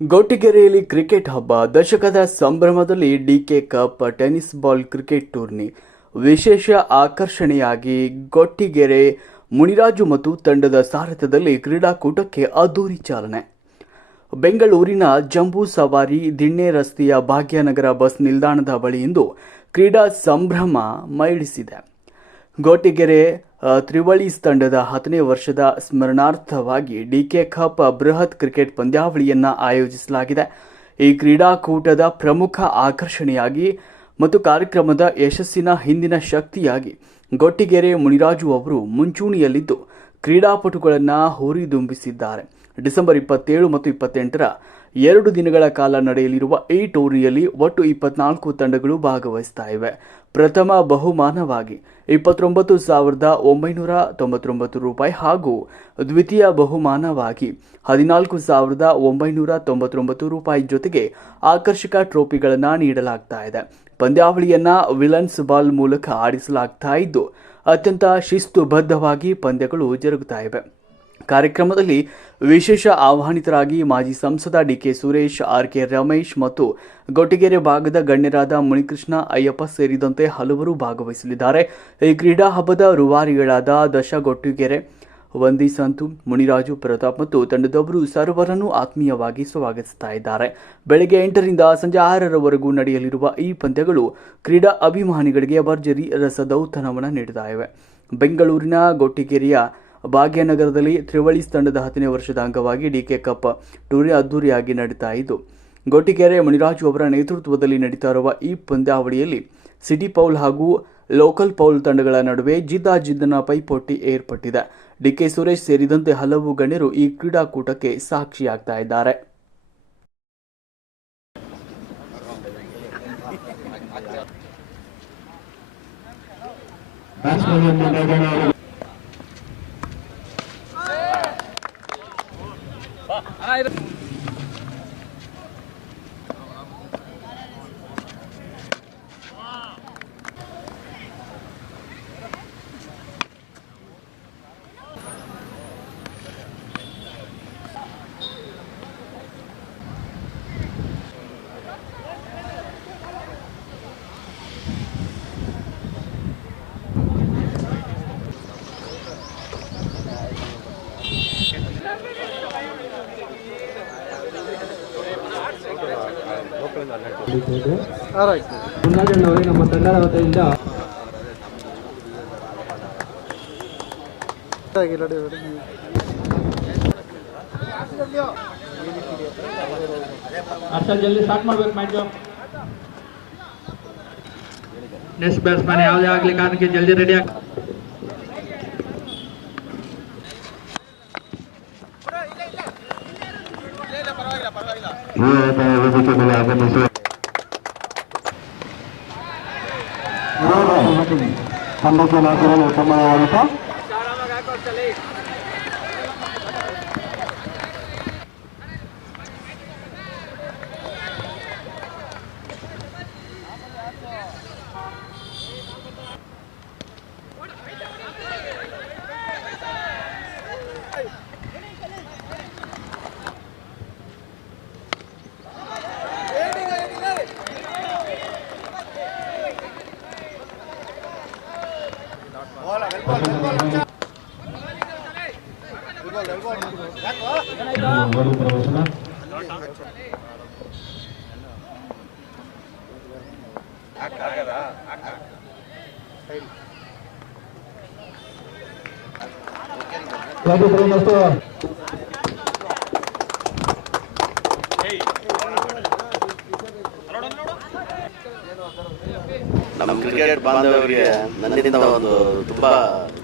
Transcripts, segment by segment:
ಗೊಟ್ಟಿಗೆರೆಯಲ್ಲಿ cricket ಹಬ್ಬ. ದಶಕದ ಸಂಭ್ರಮದಲ್ಲಿ DK cup tennis ball cricket tourney ವಿಶೇಷ ಆಕರ್ಷಣೆಯಾಗಿ ಗೊಟ್ಟಿಗೆರೆ ಮುನಿರಾಜು ಮತ್ತು ತಂಡದ ಸಾರಥ್ಯದಲ್ಲಿ ಕ್ರೀಡಾಕೂಟಕ್ಕೆ ಅದ್ದೂರಿ ಚಾಲನೆ. ಬೆಂಗಳೂರಿನ ಜಂಬೂ ಸವಾರಿ ದಿಣ್ಣೆ ರಸ್ತೆಯ ಭಾಗ್ಯನಗರ ಬಸ್ ನಿಲ್ದಾಣದ ಬಳಿ ಇಂದು ಕ್ರೀಡಾ ಸಂಭ್ರಮ ಮೈಳಿಸಿದೆ. ಗೊಟ್ಟಿಗೆರೆ ತ್ರಿವಳೀಸ್ ತಂಡದ 10ನೇ ವರ್ಷದ ಸ್ಮರಣಾರ್ಥವಾಗಿ ಡಿಕೆ ಕಪ್ ಬೃಹತ್ ಕ್ರಿಕೆಟ್ ಪಂದ್ಯಾವಳಿಯನ್ನು ಆಯೋಜಿಸಲಾಗಿದೆ. ಈ ಕ್ರೀಡಾಕೂಟದ ಪ್ರಮುಖ ಆಕರ್ಷಣೆಯಾಗಿ ಮತ್ತು ಕಾರ್ಯಕ್ರಮದ ಯಶಸ್ಸಿನ ಹಿಂದಿನ ಶಕ್ತಿಯಾಗಿ ಗೊಟ್ಟಿಗೆರೆ ಮುನಿರಾಜು ಅವರು ಮುಂಚೂಣಿಯಲ್ಲಿದ್ದು ಕ್ರೀಡಾಪಟುಗಳನ್ನು ಹುರಿದುಂಬಿಸಿದ್ದಾರೆ. ಡಿಸೆಂಬರ್ 27 ಮತ್ತು 28ರ 2 ದಿನಗಳ ಕಾಲ ನಡೆಯಲಿರುವ ಈ ಟೂರ್ನಿಯಲ್ಲಿ ಒಟ್ಟು 24 ತಂಡಗಳು ಭಾಗವಹಿಸ್ತಾ ಇವೆ. ಪ್ರಥಮ ಬಹುಮಾನವಾಗಿ 29,999 ರೂಪಾಯಿ ಹಾಗೂ ದ್ವಿತೀಯ ಬಹುಮಾನವಾಗಿ 14,999 ರೂಪಾಯಿ ಜೊತೆಗೆ ಆಕರ್ಷಕ ಟ್ರೋಫಿಗಳನ್ನು ನೀಡಲಾಗ್ತಾ ಇದೆ. ಪಂದ್ಯಾವಳಿಯನ್ನು ವಿಲನ್ಸ್ ಬಾಲ್ ಮೂಲಕ ಆಡಿಸಲಾಗ್ತಾ ಇದ್ದು ಅತ್ಯಂತ ಶಿಸ್ತುಬದ್ಧವಾಗಿ ಪಂದ್ಯಗಳು ಜರುಗುತ್ತಾ ಇವೆ. ಕಾರ್ಯಕ್ರಮದಲ್ಲಿ ವಿಶೇಷ ಆಹ್ವಾನಿತರಾಗಿ ಮಾಜಿ ಸಂಸದ ಡಿಕೆ ಸುರೇಶ್, ಆರ್.ಕೆ. ರಮೇಶ್ ಮತ್ತು ಗೊಟ್ಟಿಗೆರೆ ಭಾಗದ ಗಣ್ಯರಾದ ಮುನಿಕೃಷ್ಣ ಅಯ್ಯಪ್ಪ ಸೇರಿದಂತೆ ಹಲವರು ಭಾಗವಹಿಸಲಿದ್ದಾರೆ. ಈ ಕ್ರೀಡಾ ಹಬ್ಬದ ರೂವಾರಿಗಳಾದ ದಶ ಗೊಟ್ಟಿಗೆರೆ, ವಂದಿ ಸಂತು, ಮುನಿರಾಜು, ಪ್ರತಾಪ್ ಮತ್ತು ತಂಡದವರು ಸರ್ವರನ್ನು ಆತ್ಮೀಯವಾಗಿ ಸ್ವಾಗತಿಸ್ತಾ ಇದ್ದಾರೆ. ಬೆಳಗ್ಗೆ 8ರಿಂದ ಸಂಜೆ 6ರವರೆಗೂ ನಡೆಯಲಿರುವ ಈ ಪಂದ್ಯಗಳು ಕ್ರೀಡಾ ಅಭಿಮಾನಿಗಳಿಗೆ ಭರ್ಜರಿ ರಸದೌತಣವನ್ನು ನೀಡುತ್ತಾ ಇವೆ. ಬೆಂಗಳೂರಿನ ಗೊಟ್ಟಿಗೆರೆಯ ಭಾಗ್ಯನಗರದಲ್ಲಿ ತ್ರಿವಳೀಸ್ ತಂಡದ 10ನೇ ವರ್ಷದ ಅಂಗವಾಗಿ ಡಿಕೆ ಕಪ್ ಟೂರ್ನಿ ಅದ್ದೂರಿಯಾಗಿ ನಡೀತಾ ಇದ್ದು ಗೊಟ್ಟಿಗೆರೆ ಮುನಿರಾಜು ಅವರ ನೇತೃತ್ವದಲ್ಲಿ ನಡೀತಾ ಇರುವ ಈ ಪಂದ್ಯಾವಳಿಯಲ್ಲಿ ಸಿಟಿ ಪೌಲ್ ಹಾಗೂ ಲೋಕಲ್ ಪೌಲ್ ತಂಡಗಳ ನಡುವೆ ಜಿದ್ದಾಜಿದ್ದಿನ ಪೈಪೋಟಿ ಏರ್ಪಟ್ಟಿದೆ. ಡಿಕೆ ಸುರೇಶ್ ಸೇರಿದಂತೆ ಹಲವು ಗಣ್ಯರು ಈ ಕ್ರೀಡಾಕೂಟಕ್ಕೆ ಸಾಕ್ಷಿಯಾಗ್ತಾ ಇದ್ದಾರೆ. ಮುನ್ನಾಜಣ್ಣವರೇ ನಮ್ಮ ತಂಡದ ವತಿಯಿಂದ ಜಲ್ದಿ ಸ್ಟಾರ್ಟ್ ಮಾಡ್ಬೇಕು ಮ್ಯಾಚ್. ನೆಕ್ಸ್ಟ್ ಬ್ಯಾಟ್ಸ್ಮನ್ ಯಾವುದೇ ಆಗಲಿ ಕಾರಣಕ್ಕೆ ಜಲ್ದಿ ರೆಡಿ ಆಗ. ಉತ್ತಮವಾದ ನಮ್ಮ ಕ್ರಿಕೆಟ್ ಬಾಂಧವರಿಗೆ ನನ್ನಿಂದ ಒಂದು ತುಂಬಾ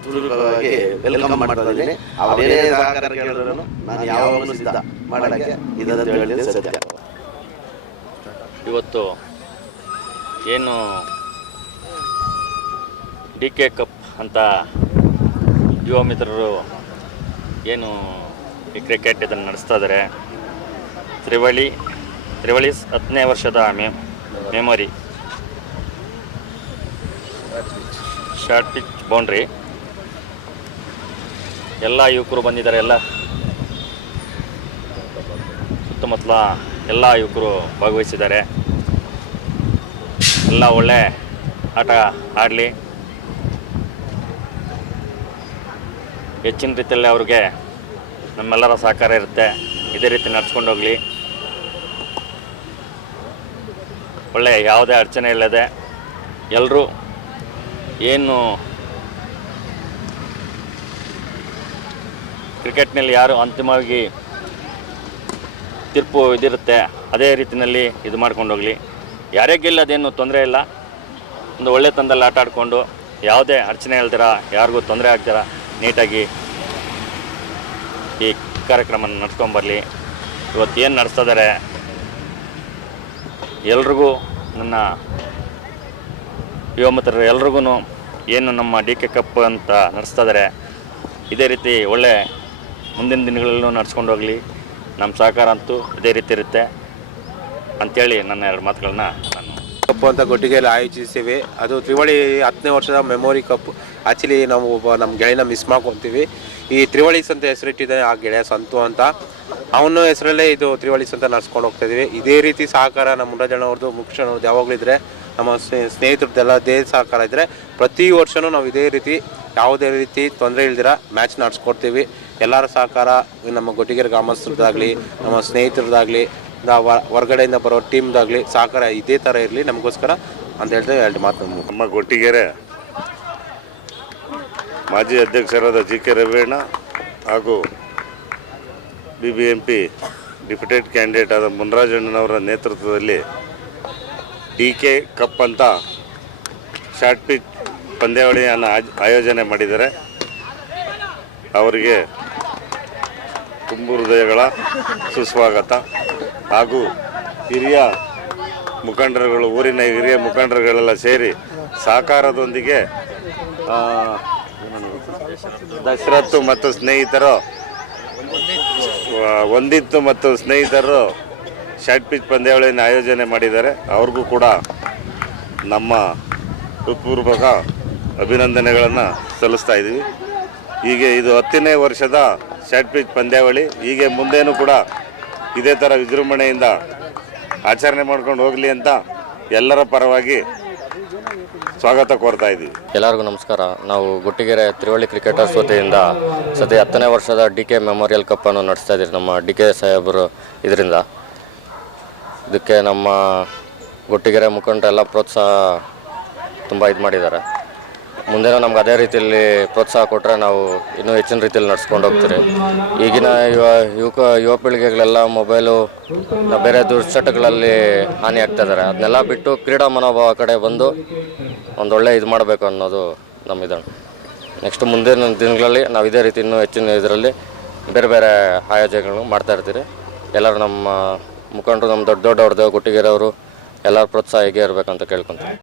ಪೂರ್ವಕವಾಗಿ ವೆಲ್ಕಮ್ ಮಾಡ್ತಾ ಇದ್ದೀನಿ. ಅವರೇನೇ ಸಹಕಾರ ಕೇಳಿದ್ರು ನಾನು ಯಾವಾಗಲೂ ಸಿದ್ಧ ಮಾಡಕ್ಕೆ ಇದಂತ ಹೇಳಿದ್ರೆ ಸತ್ಯ. ಇವತ್ತು ಏನು ಡಿಕೆ ಕಪ್ ಅಂತ ಯುವ ಮಿತ್ರರು ಏನು ಈ ಕ್ರಿಕೆಟ್ ಇದನ್ನು ನಡೆಸ್ತಾ ಇದ್ದಾರೆ. ತ್ರಿವಳೀಸ್ 10ನೇ ವರ್ಷದ ಮೆಮೊರಿ ಶಾರ್ಟ್ ಪಿಚ್ ಬೌಂಡ್ರಿ ಎಲ್ಲ ಯುವಕರು ಬಂದಿದ್ದಾರೆ. ಎಲ್ಲ ಸುತ್ತಮುತ್ತಲ ಎಲ್ಲ ಯುವಕರು ಭಾಗವಹಿಸಿದ್ದಾರೆ. ಎಲ್ಲ ಒಳ್ಳೆ ಆಟ ಆಡಲಿ, ಹೆಚ್ಚಿನ ರೀತಿಯಲ್ಲಿ ಅವ್ರಿಗೆ ನಮ್ಮೆಲ್ಲರ ಸಹಕಾರ ಇರುತ್ತೆ. ಇದೇ ರೀತಿ ನಡ್ಸ್ಕೊಂಡು ಹೋಗಲಿ. ಒಳ್ಳೆ ಯಾವುದೇ ಅಡಚಣೆ ಇಲ್ಲದೆ ಎಲ್ಲರೂ ಏನು ಕ್ರಿಕೆಟ್ನಲ್ಲಿ ಯಾರು ಅಂತಿಮವಾಗಿ ತೀರ್ಪು ಇದಿರುತ್ತೆ ಅದೇ ರೀತಿಯಲ್ಲಿ ಇದು ಮಾಡ್ಕೊಂಡು ಹೋಗಲಿ. ಯಾರೇ ಗೆಲ್ಲೋದೇನು ತೊಂದರೆ ಇಲ್ಲ. ಒಂದು ಒಳ್ಳೆ ತಂದಲ್ಲಿ ಆಟ ಆಡಿಕೊಂಡು ಯಾವುದೇ ಅಡಚಣೆ ಇಲ್ದಿರ, ಯಾರಿಗೂ ತೊಂದರೆ ಆಗ್ದಿರ ನೀಟಾಗಿ ಈ ಕಾರ್ಯಕ್ರಮ ನಡ್ಸ್ಕೊಂಬರಲಿ. ಇವತ್ತು ಏನು ನಡೆಸ್ತಿದ್ದಾರೆ ಎಲ್ರಿಗೂ, ನನ್ನ ಯುವ ಮಿತ್ರರು ಎಲ್ರಿಗೂ ಏನು ನಮ್ಮ DK ಕಪ್ ಅಂತ ನಡೆಸ್ತಿದ್ದಾರೆ ಇದೇ ರೀತಿ ಒಳ್ಳೆ ಮುಂದಿನ ದಿನಗಳಲ್ಲೂ ನಡ್ಸ್ಕೊಂಡು ಹೋಗಲಿ. ನಮ್ಮ ಸಹಕಾರ ಅಂತೂ ಇದೇ ರೀತಿ ಇರುತ್ತೆ ಅಂಥೇಳಿ ನನ್ನ 2 ಮಾತುಗಳನ್ನ ನಾನು ಕಪ್ ಅಂತ ಗೊಟ್ಟಿಗೆಯಲ್ಲಿ ಆಯೋಜಿಸ್ತೀವಿ. ಅದು ತ್ರಿವಳಿ 10ನೇ ವರ್ಷದ ಮೆಮೊರಿ ಕಪ್. ಆ್ಯಕ್ಚುಲಿ ನಾವು ನಮ್ಮ ಗೆಳೆಯನ ಮಿಸ್ ಮಾಡ್ಕೊತೀವಿ. ಈ ತ್ರಿವಳಿಸ್ ಅಂತ ಹೆಸರಿಟ್ಟಿದ್ದಾನೆ ಆ ಗೆಳೆಯ ಸಂತು ಅಂತ. ಅವನ ಹೆಸರಲ್ಲೇ ಇದು ತ್ರಿವಳಿಸ್ ಅಂತ ನಡ್ಸ್ಕೊಂಡು ಹೋಗ್ತಾಯಿದ್ದೀವಿ. ಇದೇ ರೀತಿ ಸಹಕಾರ ನಮ್ಮ ಮುರಜಣ್ಣವ್ರದ್ದು, ಮುಖ್ಯಣ್ಣವ್ರದ್ದು ಯಾವಾಗಲೂ ಇದ್ದರೆ, ನಮ್ಮ ಸ್ನೇಹಿತರದ್ದೆಲ್ಲ ದೇಹ ಸಹಕಾರ ಇದ್ದರೆ ಪ್ರತಿ ವರ್ಷವೂ ನಾವು ಇದೇ ರೀತಿ ಯಾವುದೇ ರೀತಿ ತೊಂದರೆ ಇಲ್ದಿರ ಮ್ಯಾಚ್ ನಡೆಸ್ಕೊಡ್ತೀವಿ. ಎಲ್ಲರ ಸಹಕಾರ ನಮ್ಮ ಗೊಟ್ಟಿಗೆರೆ ಗ್ರಾಮಸ್ಥರದ್ದಾಗಲಿ, ನಮ್ಮ ಸ್ನೇಹಿತರದ್ದಾಗಲಿ, ಹೊರಗಡೆಯಿಂದ ಬರೋ ಟೀಮ್ದಾಗಲಿ ಸಹಕಾರ ಇದೇ ಥರ ಇರಲಿ ನಮಗೋಸ್ಕರ ಅಂತ ಹೇಳ್ತಾ 2 ಮಾತು. ನಮ್ಮ ಗೊಟ್ಟಿಗೆರೆ ಮಾಜಿ ಅಧ್ಯಕ್ಷರಾದ GK ರವೀಣ್ಣ ಹಾಗೂ BBMP ಡಿಪ್ಯೂಟೆಡ್ ಕ್ಯಾಂಡಿಡೇಟ್ ಆದ ಮುನ್ರಾಜಣ್ಣನವರ ನೇತೃತ್ವದಲ್ಲಿ DK ಕಪ್ ಅಂತ ಶಾರ್ಟ್ ಪಿಚ್ ಪಂದ್ಯಾವಳಿಯನ್ನು ಆಯೋಜನೆ ಮಾಡಿದ್ದಾರೆ. ಅವರಿಗೆ ತುಂಬು ಹೃದಯಗಳ ಸುಸ್ವಾಗತ. ಹಾಗೂ ಹಿರಿಯ ಮುಖಂಡರುಗಳು, ಊರಿನ ಹಿರಿಯ ಮುಖಂಡರುಗಳೆಲ್ಲ ಸೇರಿ ಸಹಕಾರದೊಂದಿಗೆ ದಶರಥ್ ಮತ್ತು ಸ್ನೇಹಿತರು, ಒಂದಿತ್ತು ಮತ್ತು ಸ್ನೇಹಿತರು ಶಾರ್ಟ್ ಪಿಚ್ ಪಂದ್ಯಾವಳಿಯನ್ನು ಆಯೋಜನೆ ಮಾಡಿದ್ದಾರೆ. ಅವ್ರಿಗೂ ಕೂಡ ನಮ್ಮ ಹೃತ್ಪೂರ್ವಕ ಅಭಿನಂದನೆಗಳನ್ನು ಸಲ್ಲಿಸ್ತಾ ಇದ್ದೀವಿ. ಹೀಗೆ ಇದು 10ನೇ ವರ್ಷದ ಶಾರ್ಟ್ ಪಿಚ್ ಪಂದ್ಯಾವಳಿ. ಹೀಗೆ ಮುಂದೇನೂ ಕೂಡ ಇದೇ ಥರ ವಿಜೃಂಭಣೆಯಿಂದ ಆಚರಣೆ ಮಾಡ್ಕೊಂಡು ಹೋಗಲಿ ಅಂತ ಎಲ್ಲರ ಪರವಾಗಿ ಸ್ವಾಗತ ಕೋರ್ತಾ ಇದ್ದೀವಿ. ಎಲ್ಲರಿಗೂ ನಮಸ್ಕಾರ. ನಾವು ಗೊಟ್ಟಿಗೆರೆ ತ್ರಿವಳಿ ಕ್ರಿಕೆಟರ್ಸ್ ವತಿಯಿಂದ ಸದ್ಯ 10ನೇ ವರ್ಷದ DK ಮೆಮೋರಿಯಲ್ ಕಪ್ಪನ್ನು ನಡೆಸ್ತಾ ಇದ್ದೀವಿ. ನಮ್ಮ DK ಸಾಹೇಬರು ಇದರಿಂದ ಇದಕ್ಕೆ ನಮ್ಮ ಗೊಟ್ಟಿಗೆರೆ ಮುಖಂಡರೆಲ್ಲ ಪ್ರೋತ್ಸಾಹ ತುಂಬ ಇದು ಮಾಡಿದ್ದಾರೆ. ಮುಂದೆ ನಮ್ಗೆ ಅದೇ ರೀತಿಯಲ್ಲಿ ಪ್ರೋತ್ಸಾಹ ಕೊಟ್ಟರೆ ನಾವು ಇನ್ನೂ ಹೆಚ್ಚಿನ ರೀತಿಯಲ್ಲಿ ನಡ್ಸ್ಕೊಂಡು ಹೋಗ್ತೀರಿ. ಈಗಿನ ಯುವ ಪೀಳಿಗೆಗಳೆಲ್ಲ ಮೊಬೈಲು, ಬೇರೆ ದುಶ್ಚಟಗಳಲ್ಲಿ ಹಾನಿ ಆಗ್ತಾ ಇದ್ದಾರೆ. ಅದನ್ನೆಲ್ಲ ಬಿಟ್ಟು ಕ್ರೀಡಾ ಮನೋಭಾವ ಕಡೆ ಬಂದು ಒಂದೊಳ್ಳೆ ಇದು ಮಾಡಬೇಕು ಅನ್ನೋದು ನಮ್ಮ ಇದನ್ನು. ನೆಕ್ಸ್ಟ್ ಮುಂದಿನ ದಿನಗಳಲ್ಲಿ ನಾವು ಇದೇ ರೀತಿ ಇನ್ನೂ ಹೆಚ್ಚಿನ ಇದರಲ್ಲಿ ಬೇರೆ ಬೇರೆ ಆಯೋಜನೆಗಳು ಮಾಡ್ತಾಯಿರ್ತೀರಿ. ಎಲ್ಲರೂ ನಮ್ಮ ಮುಖಂಡರು, ನಮ್ಮ ದೊಡ್ಡವ್ರದ್ದು, ಗೊಟ್ಟಿಗೆರೆಯವರು ಎಲ್ಲರ ಪ್ರೋತ್ಸಾಹ ಹೀಗೆ ಇರಬೇಕಂತ ಕೇಳ್ಕೊತೀವಿ.